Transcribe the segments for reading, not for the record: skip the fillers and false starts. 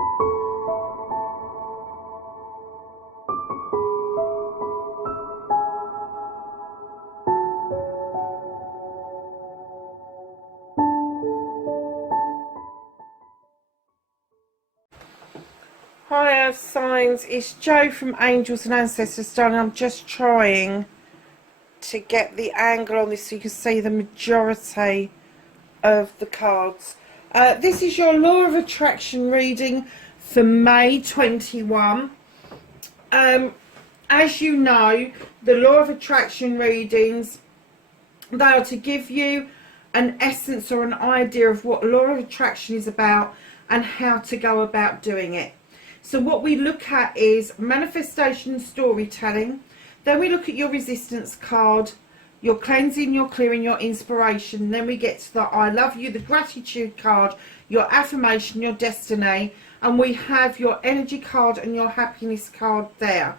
Hi Earth Signs, it's Jo from Angels and Ancestors, darling. I'm just trying to get the angle on this so you can see the majority of the cards. This is your Law of Attraction reading for May 21. As you know, the Law of Attraction readings, they are to give you an essence or an idea of what Law of Attraction is about and how to go about doing it. So what we look at is manifestation, storytelling. Then we look at your resistance card, your cleansing, your clearing, your inspiration. Then we get to the I love you, the gratitude card, your affirmation, your destiny. And we have your energy card and your happiness card there.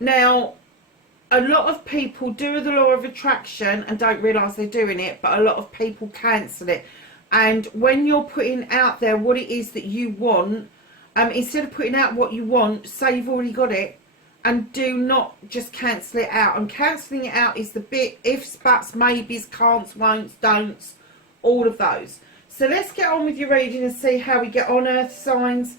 Now, a lot of people do the Law of Attraction and don't realise they're doing it, but a lot of people cancel it. And when you're putting out there what it is that you want, instead of putting out what you want, say you've already got it, and do not just cancel it out. And cancelling it out is the bit ifs, buts, maybes, can'ts, won'ts, don'ts, all of those. So let's get on with your reading and see how we get on, Earth Signs.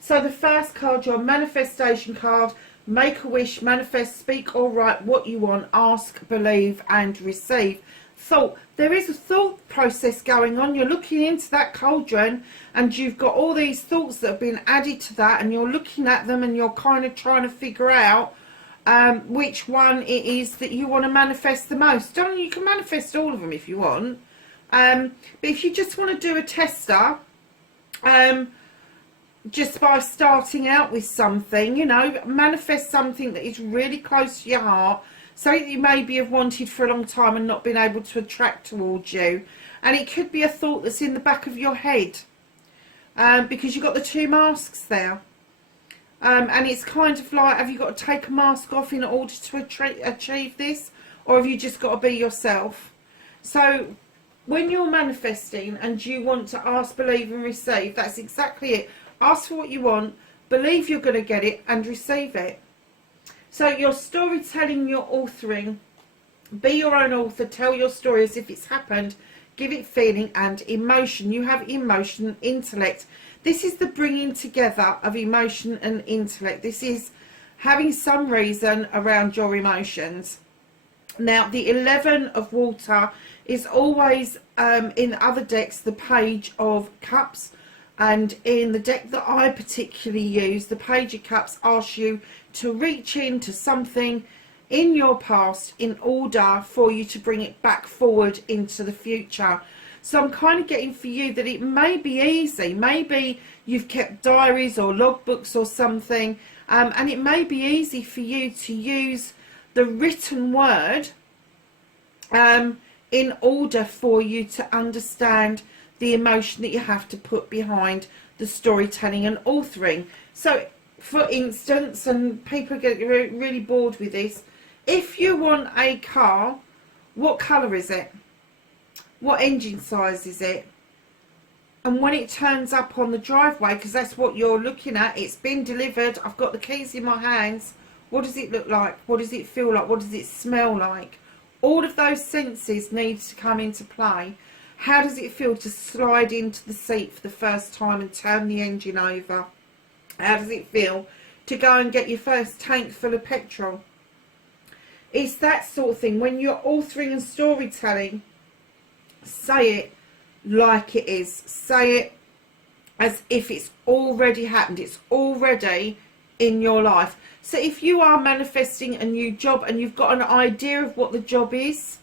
So the first card, your manifestation card, make a wish, manifest, speak or write what you want, ask, believe and receive. Thought. There is a thought process going on. You're looking into that cauldron and you've got all these thoughts that have been added to that, and you're looking at them and you're kind of trying to figure out which one it is that you want to manifest the most. Don't you can manifest all of them if you want, but if you just want to do a tester, just by starting out with something, you know, manifest something that is really close to your heart, something that you maybe have wanted for a long time and not been able to attract towards you. And it could be a thought that's in the back of your head, because you've got the two masks there. And it's kind of like, have you got to take a mask off in order to achieve this? Or have you just got to be yourself? So when you're manifesting and you want to ask, believe and receive, that's exactly it. Ask for what you want, believe you're going to get it and receive it. So your storytelling, your authoring, be your own author, tell your story as if it's happened, give it feeling and emotion. You have emotion, intellect. This is the bringing together of emotion and intellect. This is having some reason around your emotions. Now, the 11 of water is always, in other decks, the Page of Cups. And in the deck that I particularly use, the Page of Cups asks you to reach into something in your past in order for you to bring it back forward into the future. So I'm kind of getting for you that it may be easy. Maybe you've kept diaries or logbooks or something, and it may be easy for you to use the written word in order for you to understand the emotion that you have to put behind the storytelling and authoring. So for instance, and people get really bored with this, if you want a car, what colour is it? What engine size is it? And when it turns up on the driveway, because that's what you're looking at, it's been delivered, I've got the keys in my hands, what does it look like? What does it feel like? What does it smell like? All of those senses need to come into play. How does it feel to slide into the seat for the first time and turn the engine over? How does it feel to go and get your first tank full of petrol? It's that sort of thing. When you're authoring and storytelling, say it like it is. Say it as if it's already happened. It's already in your life. So if you are manifesting a new job and you've got an idea of what the job is,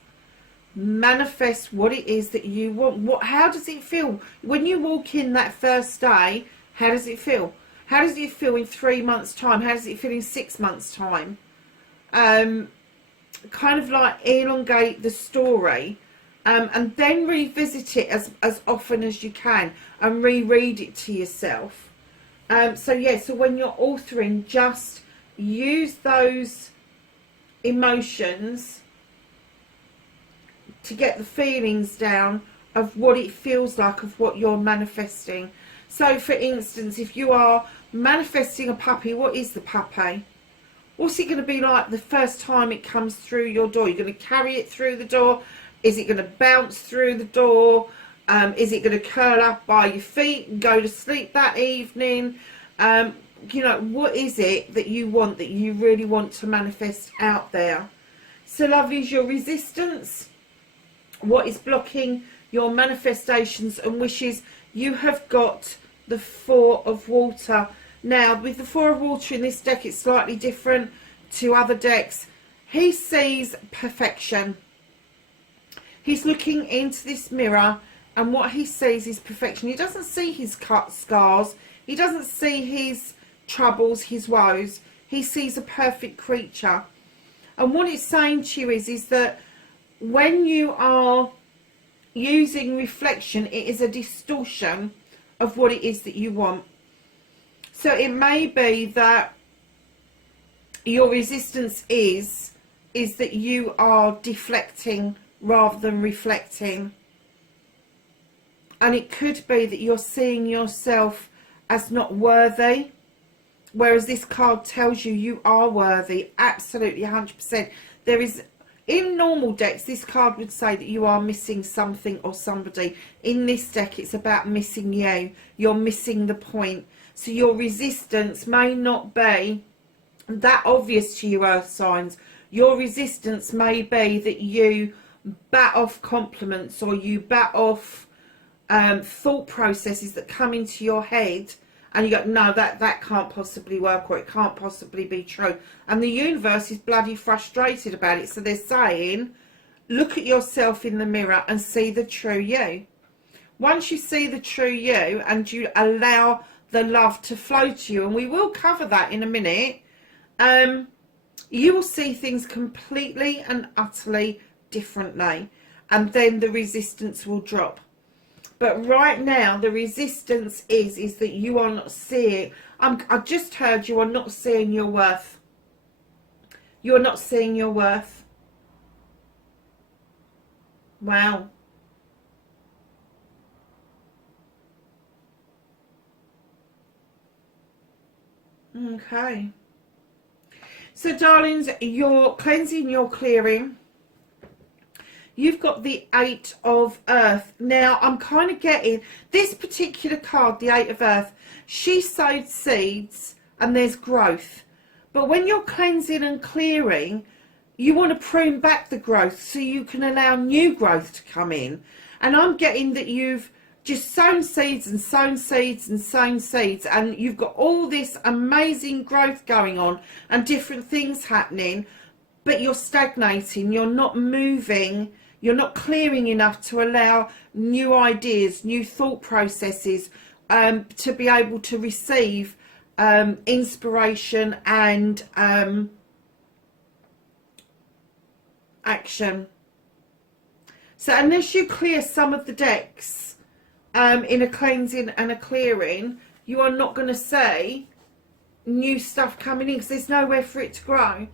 manifest what it is that you want. How does it feel when you walk in that first day? How does it feel? How does it feel in 3 months' time? How does it feel in 6 months' time? Kind of like elongate the story, and then revisit it as often as you can and reread it to yourself. So yeah, so when you're authoring, just use those emotions to get the feelings down of what it feels like, of what you're manifesting. So for instance, if you are manifesting a puppy, what is the puppy? What's it going to be like the first time it comes through your door? You're going to carry it through the door? Is it going to bounce through the door? Is it going to curl up by your feet and go to sleep that evening? You know, what is it that you want, that you really want to manifest out there? So lovely, is your resistance. What is blocking your manifestations and wishes? You have got the Four of Water. Now, with the Four of Water in this deck, it's slightly different to other decks. He sees perfection. He's looking into this mirror, and what he sees is perfection. He doesn't see his scars. He doesn't see his troubles, his woes. He sees a perfect creature. And what it's saying to you is that when you are using reflection, it is a distortion of what it is that you want. So it may be that your resistance is that you are deflecting rather than reflecting. And it could be that you're seeing yourself as not worthy, whereas this card tells you you are worthy, absolutely 100%. There is, in normal decks, this card would say that you are missing something or somebody. In this deck, it's about missing you. You're missing the point. So your resistance may not be that obvious to you, earth signs. Your resistance may be that you bat off compliments, or you bat off thought processes that come into your head, and you go, no, that can't possibly work, or it can't possibly be true. And the universe is bloody frustrated about it. So they're saying, look at yourself in the mirror and see the true you. Once you see the true you and you allow the love to flow to you, and we will cover that in a minute, you will see things completely and utterly differently, and then the resistance will drop. But right now, the resistance is that you are not seeing. I just heard you are not seeing your worth. You are not seeing your worth. Wow. Okay. So, darlings, you're cleansing, you're clearing. You've got the Eight of Earth. Now, I'm kind of getting this particular card, the Eight of Earth. She sowed seeds and there's growth. But when you're cleansing and clearing, you want to prune back the growth so you can allow new growth to come in. And I'm getting that you've just sown seeds and sown seeds and sown seeds, and you've got all this amazing growth going on and different things happening, but you're stagnating, you're not moving, you're not clearing enough to allow new ideas, new thought processes, to be able to receive inspiration and action. So unless you clear some of the decks in a cleansing and a clearing, you are not going to see new stuff coming in, because there's nowhere for it to grow.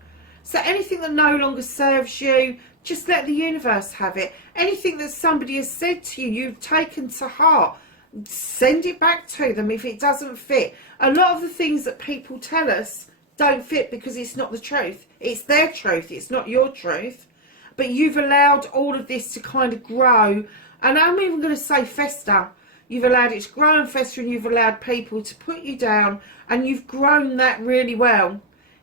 So anything that no longer serves you, just let the universe have it. Anything that somebody has said to you, you've taken to heart, send it back to them if it doesn't fit. A lot of the things that people tell us don't fit because it's not the truth. It's their truth, it's not your truth. But you've allowed all of this to kind of grow, and I'm even going to say fester. You've allowed it to grow and fester, and you've allowed people to put you down, and you've grown that really well.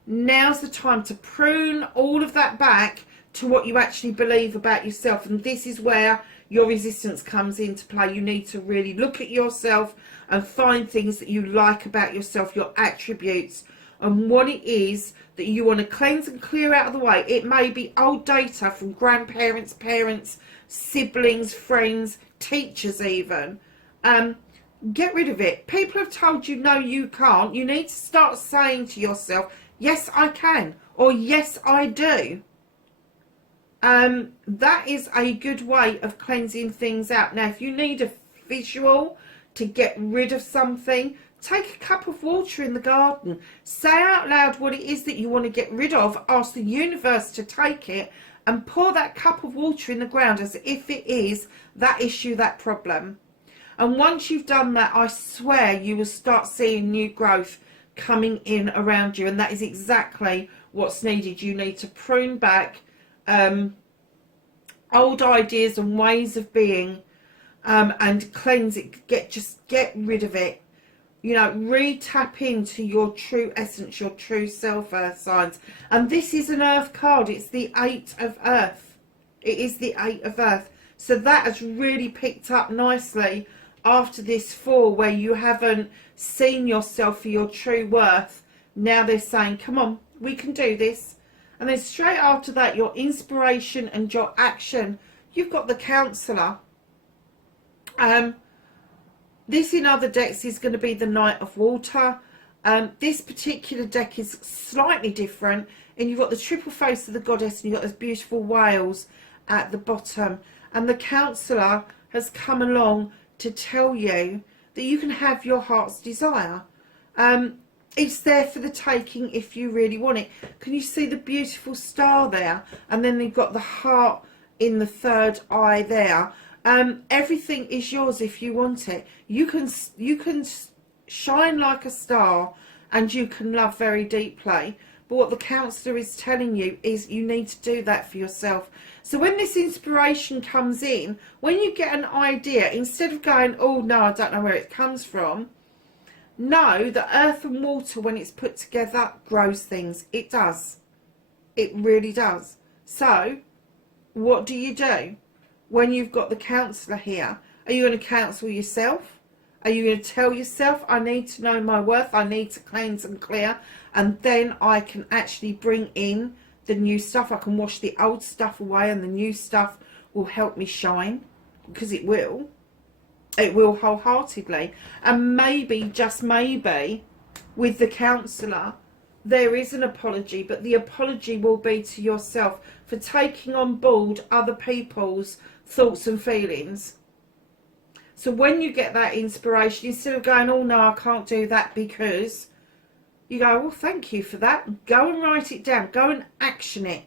Now's the time to prune all of that back to what you actually believe about yourself. And this is where your resistance comes into play. You need to really look at yourself and find things that you like about yourself, your attributes, and what it is that you want to cleanse and clear out of the way. It may be old data from grandparents, parents, siblings, friends, teachers even. Get rid of it. People have told you no, you can't. You need to start saying to yourself, yes, I can, or yes, I do. That is a good way of cleansing things out. Now, if you need a visual to get rid of something, take a cup of water in the garden. Say out loud what it is that you want to get rid of. Ask the universe to take it and pour that cup of water in the ground as if it is that issue, that problem. And once you've done that, I swear you will start seeing new growth coming in around you. And that is exactly what's needed. You need to prune back old ideas and ways of being, and cleanse it. Just get rid of it. You know, re-tap into your true essence, your true self, Earth signs. And this is an Earth card. It's the 8 of Earth. It is the 8 of Earth. So that has really picked up nicely after this 4, where you haven't seen yourself for your true worth. Now they're saying, come on, we can do this. And then straight after that, your inspiration and your action. You've got the Counselor. This in other decks is going to be the Knight of Water. This particular deck is slightly different. And you've got the triple face of the Goddess, and you've got those beautiful whales at the bottom. And the Counselor has come along to tell you that you can have your heart's desire. It's there for the taking if you really want it. Can you see the beautiful star there? And then you've got the heart in the third eye there. Everything is yours if you want it. You can shine like a star, and you can love very deeply. But what the Counselor is telling you is you need to do that for yourself. So when this inspiration comes in, when you get an idea, instead of going, oh no, I don't know where it comes from, know that earth and water, when it's put together, grows things. It does. It really does. So what do you do when you've got the Counselor here? Are you going to counsel yourself? Are you going to tell yourself, I need to know my worth, I need to cleanse and clear, and then I can actually bring in the new stuff? I can wash the old stuff away, and the new stuff will help me shine, because it will. It will wholeheartedly. And maybe, just maybe, with the Counselor, there is an apology, but the apology will be to yourself for taking on board other people's thoughts and feelings. So when you get that inspiration, instead of going, oh no, I can't do that because, you go, well, thank you for that. Go and write it down. Go and action it.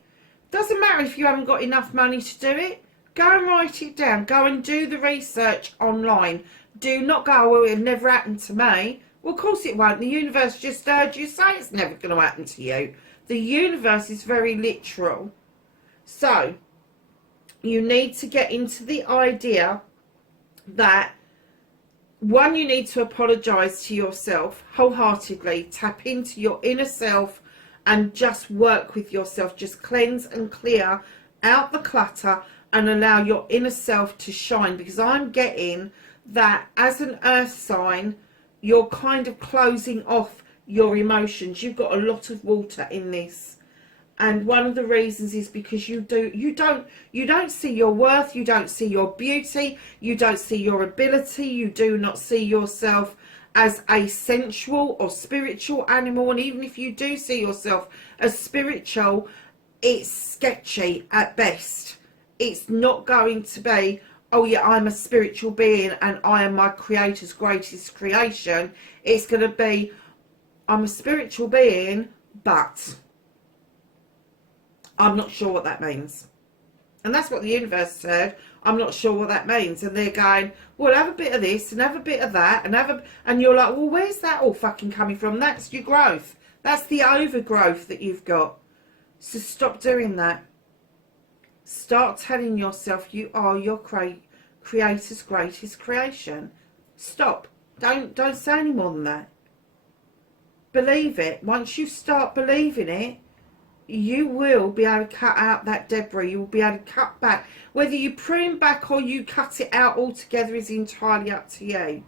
Doesn't matter if you haven't got enough money to do it. Go and write it down. Go and do the research online. Do not go, well, it never happened to me. Well, of course it won't. The universe just heard you say it's never going to happen to you. The universe is very literal. So, you need to get into the idea that, one, you need to apologise to yourself wholeheartedly. Tap into your inner self and just work with yourself. Just cleanse and clear out the clutter and allow your inner self to shine. Because I'm getting that as an earth sign, you're kind of closing off your emotions. You've got a lot of water in this. And one of the reasons is because you don't see your worth, you don't see your beauty, you don't see your ability, you do not see yourself as a sensual or spiritual animal. And even if you do see yourself as spiritual, it's sketchy at best. It's not going to be, oh yeah, I'm a spiritual being and I am my Creator's greatest creation. It's going to be, I'm a spiritual being, but I'm not sure what that means. And that's what the universe said. I'm not sure what that means. And they're going, well, have a bit of this and have a bit of that. And you're like, well, where's that all fucking coming from? That's your growth. That's the overgrowth that you've got. So stop doing that. Start telling yourself you are your Creator's greatest creation. Stop. Don't say any more than that. Believe it. Once you start believing it, you will be able to cut out that debris. You will be able to cut back. Whether you prune back or you cut it out altogether is entirely up to you.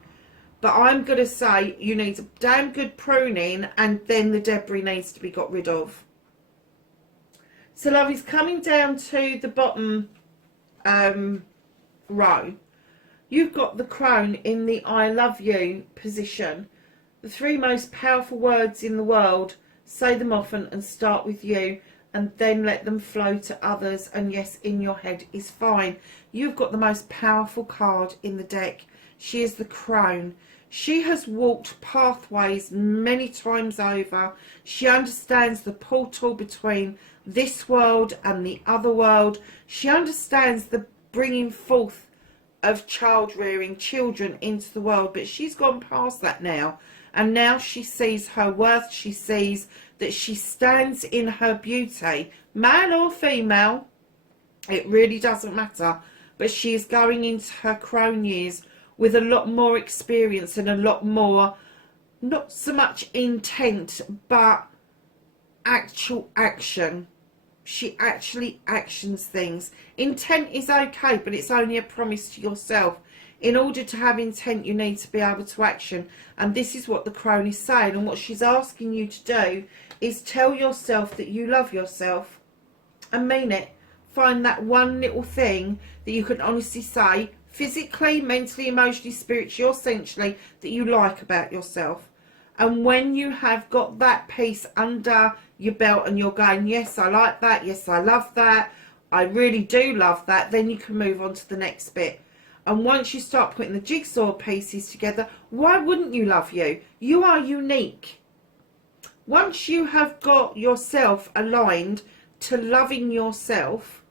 But I'm going to say you need a damn good pruning, and then the debris needs to be got rid of. So love is coming down to the bottom row. You've got the crone in the I love you position. The 3 most powerful words in the world. Say them often and start with you, and then let them flow to others. And yes, in your head is fine. You've got the most powerful card in the deck. She is the crone. She has walked pathways many times over. She understands the portal between this world and the other world. She understands the bringing forth of child rearing, children into the world, but she's gone past that now. And now she sees her worth. She sees that she stands in her beauty, male or female, it really doesn't matter. But she is going into her crone years with a lot more experience and a lot more, not so much intent, but actual action. She actually actions things. Intent is okay, but it's only a promise to yourself. In order to have intent, you need to be able to action. And this is what the crone is saying. And what she's asking you to do is tell yourself that you love yourself and mean it. Find that one little thing that you can honestly say, physically, mentally, emotionally, spiritually, or sensually, that you like about yourself. And when you have got that piece under your belt and you're going, yes, I like that, yes, I love that, I really do love that, then you can move on to the next bit. And once you start putting the jigsaw pieces together, why wouldn't you love you? You are unique. Once you have got yourself aligned to loving yourself,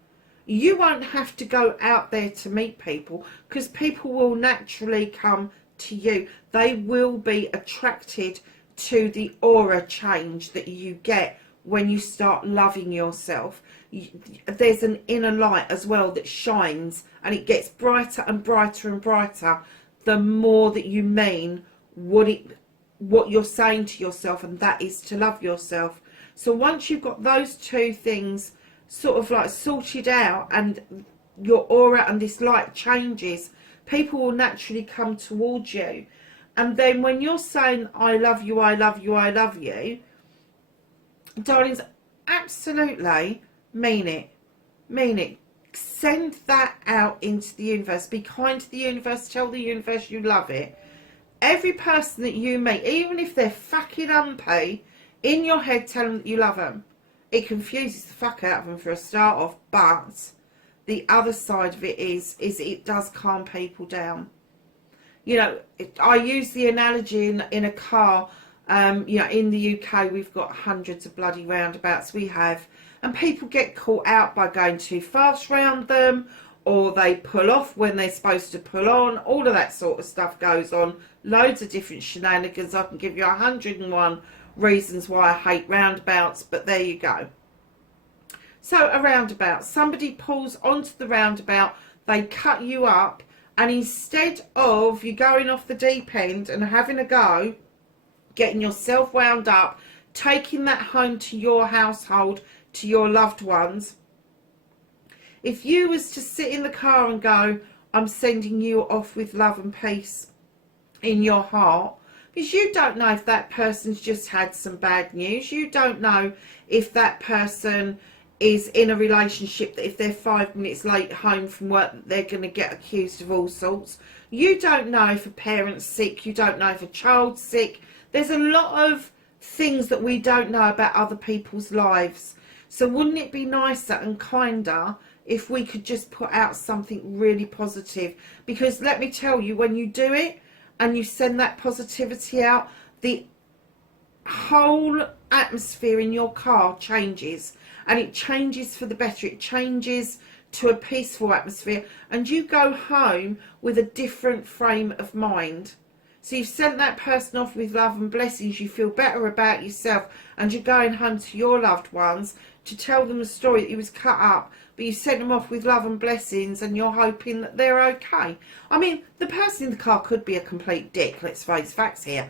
you won't have to go out there to meet people, because people will naturally come to you. They will be attracted to the aura change that you get when you start loving yourself. There's an inner light as well that shines, and it gets brighter and brighter and brighter the more that you mean what you're saying to yourself, and that is to love yourself. So once you've got those two things sort of like sorted out, and your aura and this light changes, people will naturally come towards you. And then when you're saying I love you, I love you, I love you, darlings, absolutely mean it. Mean it. Send that out into the universe. Be kind to the universe. Tell the universe you love it. Every person that you meet, even if they're fucking umpy, in your head tell them that you love them. It confuses the fuck out of them for a start off, but the other side of it is it does calm people down. You know, I use the analogy in a car. You know, in the UK we've got hundreds of bloody roundabouts we have, and people get caught out by going too fast round them, or they pull off when they're supposed to pull on. All of that sort of stuff goes on. Loads of different shenanigans. I can give you 101 reasons why I hate roundabouts, but there you go. So a roundabout, somebody pulls onto the roundabout, they cut you up, and instead of you going off the deep end and having a go, getting yourself wound up, taking that home to your household, to your loved ones, if you was to sit in the car and go, I'm sending you off with love and peace in your heart, because you don't know if that person's just had some bad news. You don't know if that person is in a relationship that if they're 5 minutes late home from work, they're going to get accused of all sorts. You don't know if a parent's sick. You don't know if a child's sick. There's a lot of things that we don't know about other people's lives. So wouldn't it be nicer and kinder if we could just put out something really positive? Because let me tell you, when you do it and you send that positivity out, the whole atmosphere in your car changes, and it changes for the better. It changes to a peaceful atmosphere, and you go home with a different frame of mind. So you've sent that person off with love and blessings, you feel better about yourself, and you're going home to your loved ones to tell them a story that you was cut up, but you sent them off with love and blessings, and you're hoping that they're okay. I mean, the person in the car could be a complete dick, let's face facts here,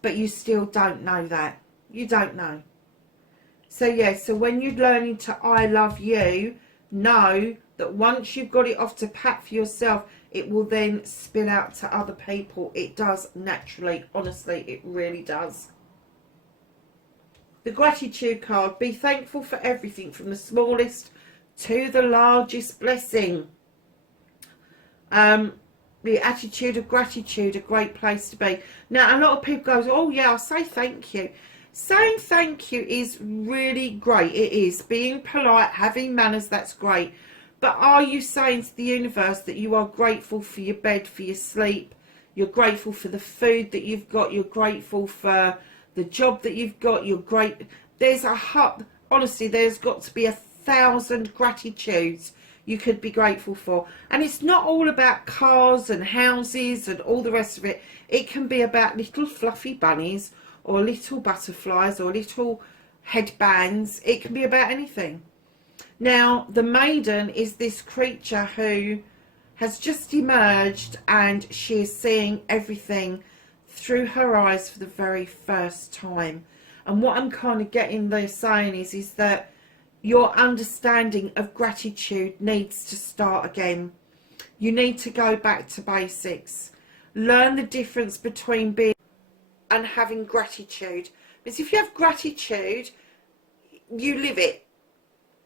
but you still don't know that. You don't know. So yeah, so when you're learning to I love you, know that once you've got it off to pat for yourself, it will then spill out to other people. It does naturally, honestly, it really does. The gratitude card, be thankful for everything from the smallest to the largest blessing. The attitude of gratitude, a great place to be. Now, a lot of people go, oh yeah, I'll say thank you. Saying thank you is really great. It is. Being polite, having manners, that's great. But are you saying to the universe that you are grateful for your bed, for your sleep? You're grateful for the food that you've got. You're grateful for the job that you've got. You're great. There's honestly, there's got to be 1,000 gratitudes you could be grateful for. And it's not all about cars and houses and all the rest of it. It can be about little fluffy bunnies or little butterflies or little headbands. It can be about anything. Now, the maiden is this creature who has just emerged, and she is seeing everything through her eyes for the very first time. And what I'm kind of getting there saying is that your understanding of gratitude needs to start again. You need to go back to basics. Learn the difference between being and having gratitude. Because if you have gratitude, you live it.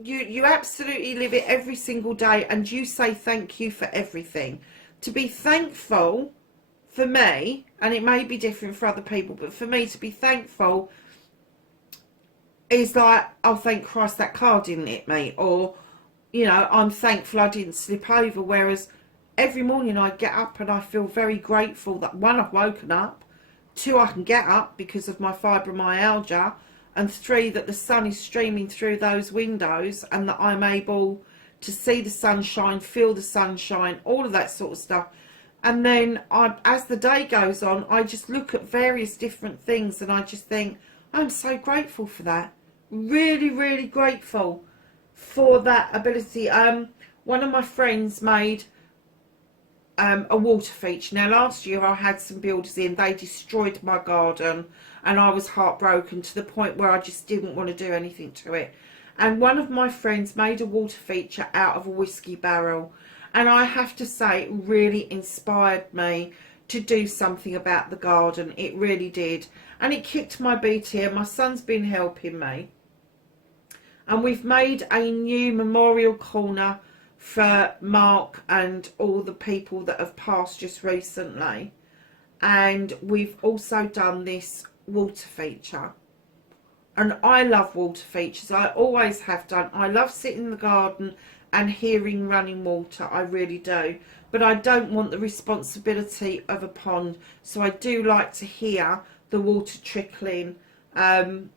You absolutely live it every single day, and you say thank you for everything. To be thankful, for me, and it may be different for other people, but for me to be thankful is like, oh, thank Christ that car didn't hit me, or, you know, I'm thankful I didn't slip over. Whereas every morning I get up and I feel very grateful that, one, I've woken up, two, I can get up because of my fibromyalgia, and three, that the sun is streaming through those windows and that I'm able to see the sunshine, feel the sunshine, all of that sort of stuff. And then as the day goes on, I just look at various different things and I just think, I'm so grateful for that. Really, really grateful for that ability. One of my friends made a water feature. Now, last year I had some builders in, they destroyed my garden, and I was heartbroken to the point where I just didn't want to do anything to it. And one of my friends made a water feature out of a whiskey barrel, and I have to say, it really inspired me to do something about the garden. It really did. And it kicked my BT, and my son's been helping me, and we've made a new memorial corner for Mark and all the people that have passed just recently. And we've also done this water feature, and I love water features. I always have done. I love sitting in the garden and hearing running water. I really do. But I don't want the responsibility of a pond, so I do like to hear the water trickling, and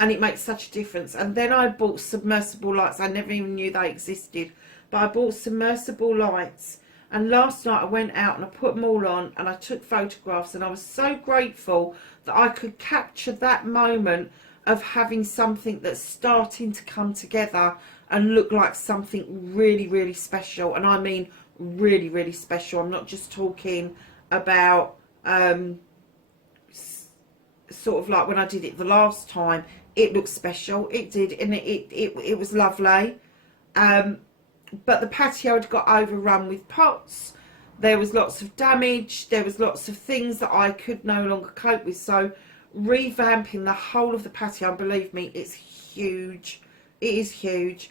it makes such a difference. And then I bought submersible lights. I never even knew they existed, but I bought submersible lights, and last night I went out and I put them all on and I took photographs, and I was so grateful that I could capture that moment of having something that's starting to come together and look like something really, really special. And I mean really, really special. I'm not just talking about sort of like when I did it the last time. It looked special, it did, and it was lovely. But the patio had got overrun with pots. There was lots of damage. There was lots of things that I could no longer cope with. So revamping the whole of the patio, and believe me, it's huge. It is huge.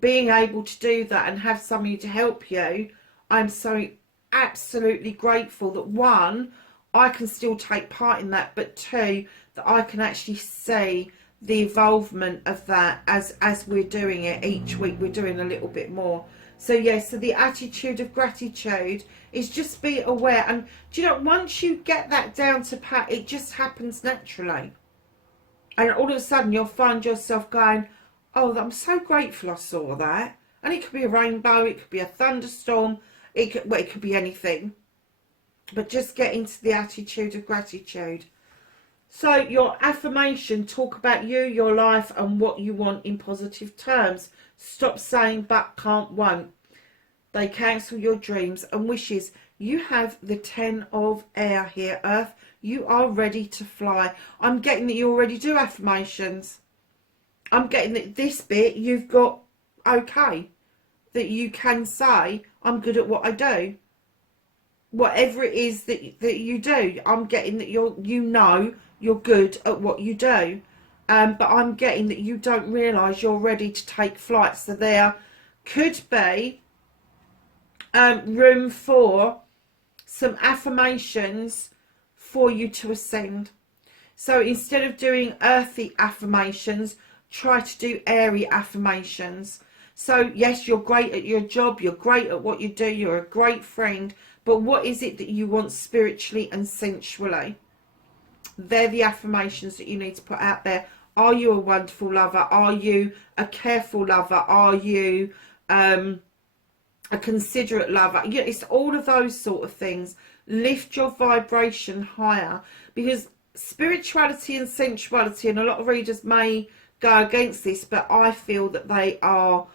Being able to do that and have somebody to help you, I'm so absolutely grateful that, one, I can still take part in that, but two, that I can actually see the involvement of that as we're doing it each week. We're doing a little bit more. So yes, so the attitude of gratitude is just be aware. And do you know, once you get that down to pat, it just happens naturally. And all of a sudden you'll find yourself going, oh, I'm so grateful I saw that. And it could be a rainbow, it could be a thunderstorm, it could be anything. But just get into the attitude of gratitude. So your affirmation, talk about you, your life, and what you want in positive terms. Stop saying but, can't, won't. They cancel your dreams and wishes. You have the 10 of air here, Earth. You are ready to fly. I'm getting that you already do affirmations. I'm getting that this bit you've got okay. That you can say, I'm good at what I do. Whatever it is that you do, I'm getting that you're good at what you do. But I'm getting that you don't realise you're ready to take flight. So there could be room for some affirmations for you to ascend. So instead of doing earthy affirmations, try to do airy affirmations. So yes, you're great at your job, you're great at what you do, you're a great friend, but what is it that you want spiritually and sensually? They're the affirmations that you need to put out there. Are you a wonderful lover? Are you a careful lover? Are you a considerate lover? Yeah, it's all of those sort of things. Lift your vibration higher, because spirituality and sensuality, and a lot of readers may go against this, but I feel that they are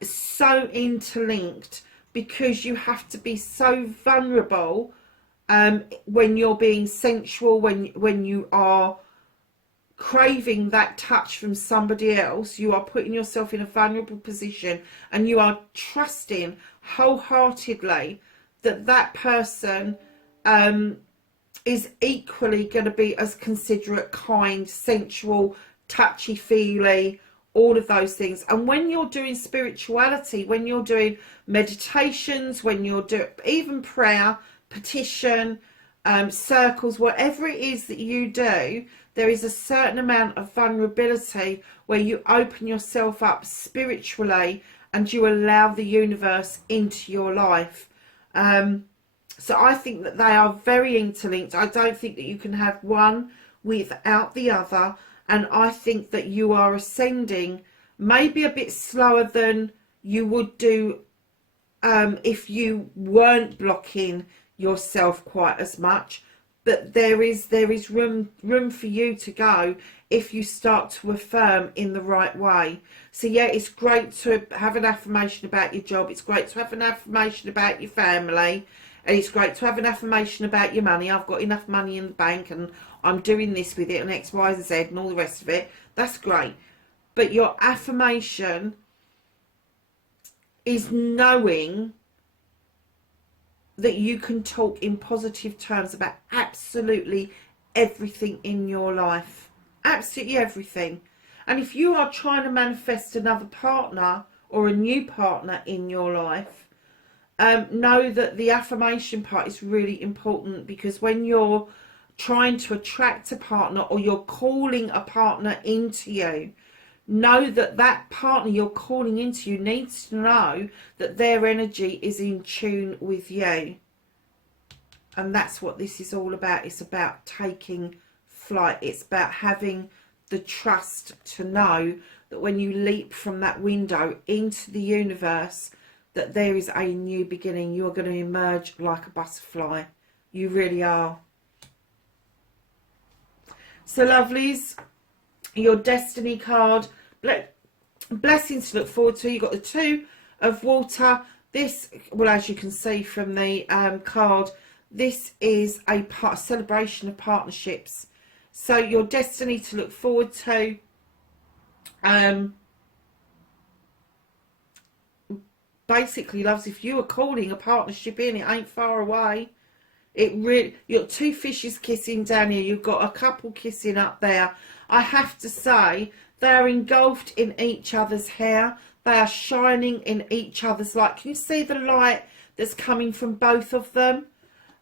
so interlinked, because you have to be so vulnerable when you're being sensual, when you are craving that touch from somebody else. You are putting yourself in a vulnerable position, and you are trusting wholeheartedly that that person is equally going to be as considerate, kind, sensual, touchy-feely, all of those things. And when you're doing spirituality, when you're doing meditations, when you're doing even prayer, petition, circles, whatever it is that you do, there is a certain amount of vulnerability where you open yourself up spiritually and you allow the universe into your life. So I think that they are very interlinked. I don't think that you can have one without the other. And I think that you are ascending maybe a bit slower than you would do if you weren't blocking yourself quite as much. But there is room for you to go if you start to affirm in the right way. So yeah, it's great to have an affirmation about your job. It's great to have an affirmation about your family. And it's great to have an affirmation about your money. I've got enough money in the bank and I'm doing this with it and X, Y, Z and all the rest of it. That's great. But your affirmation is knowing that you can talk in positive terms about absolutely everything in your life. Absolutely everything. And if you are trying to manifest another partner or a new partner in your life, know that the affirmation part is really important, because when you're trying to attract a partner or you're calling a partner into you, know that that partner you're calling into you needs to know that their energy is in tune with you. And that's what this is all about. It's about taking flight. It's about having the trust to know that when you leap from that window into the universe, that there is a new beginning. You are going to emerge like a butterfly. You really are. So lovelies, your destiny card, blessings to look forward to. You've got the Two of Water. This, well, as you can see from the card, this is a celebration of partnerships. So your destiny to look forward to. Basically, loves, if you are calling a partnership in, it ain't far away. It really, you've got two fishes kissing down here. You've got a couple kissing up there. I have to say, they are engulfed in each other's hair. They are shining in each other's light. Can you see the light that's coming from both of them?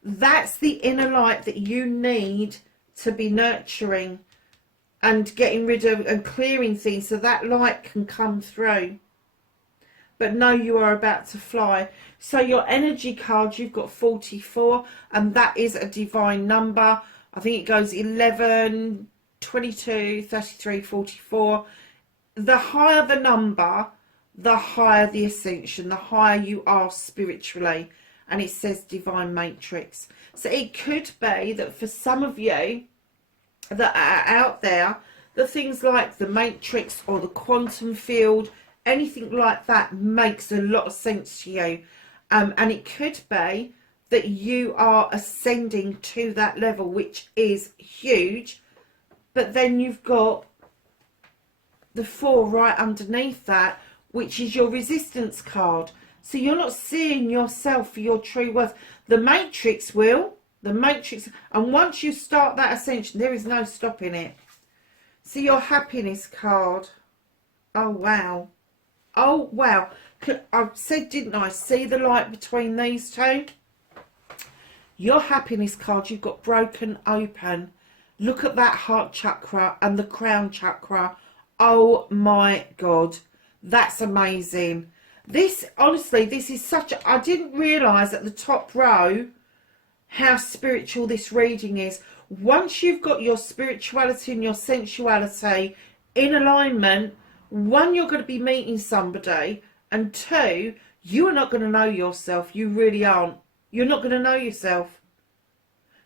That's the inner light that you need to be nurturing and getting rid of and clearing things so that light can come through. But know you are about to fly. So your energy card, you've got 44, and that is a divine number. I think it goes 11, 22, 33, 44. The higher the number, the higher the ascension, the higher you are spiritually. And it says divine matrix. So it could be that for some of you that are out there, the things like the matrix or the quantum field, anything like that makes a lot of sense to you. And it could be that you are ascending to that level, which is huge. But then you've got the 4 right underneath that, which is your resistance card. So you're not seeing yourself for your true worth. The matrix will. The matrix. And once you start that ascension, there is no stopping it. See your happiness card. Oh, wow. Oh, wow. I said, didn't I? See the light between these two? Your happiness card, you've got broken open. Look at that heart chakra and the crown chakra. Oh, my God. That's amazing. This, honestly, this is such a... I didn't realise at the top row how spiritual this reading is. once you've got your spirituality and your sensuality in alignment, one, you're going to be meeting somebody, and two, you are not going to know yourself. You really aren't. You're not going to know yourself.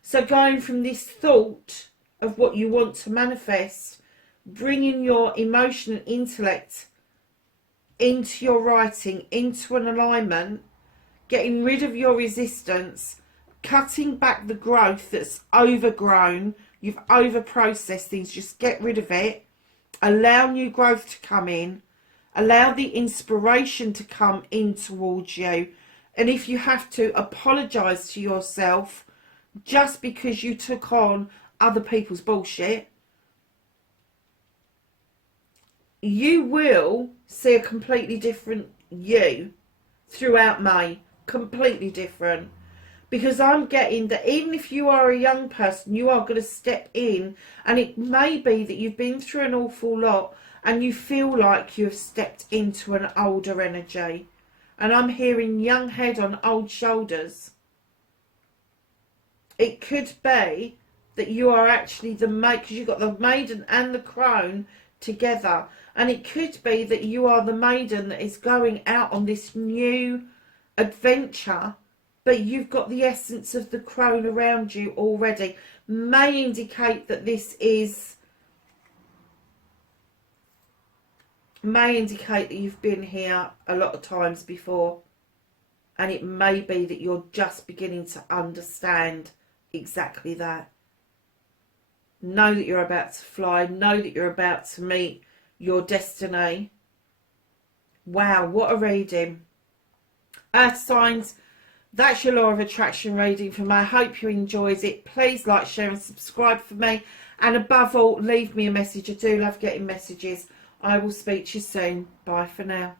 So going from this thought of what you want to manifest, bringing your emotion and intellect into your writing, into an alignment, getting rid of your resistance, cutting back the growth that's overgrown, you've over-processed things, just get rid of it, allow new growth to come in, allow the inspiration to come in towards you, and if you have to, apologise to yourself just because you took on other people's bullshit. You will see a completely different you throughout May. Completely different. Because I'm getting that even if you are a young person, you are going to step in, and it may be that you've been through an awful lot and you feel like you've stepped into an older energy. And I'm hearing young head on old shoulders. It could be that you are actually the mate, because you've got the maiden and the crone together. And it could be that you are the maiden that is going out on this new adventure, but you've got the essence of the crone around you already. May indicate that may indicate that you've been here a lot of times before, and it may be that you're just beginning to understand exactly that. Know that you're about to fly. Know that you're about to meet your destiny. Wow, what a reading. Earth signs, that's your law of attraction reading for me. I hope you enjoyed it. Please like, share and subscribe for me, and above all, leave me a message. I do love getting messages. I will speak to you soon. Bye for now.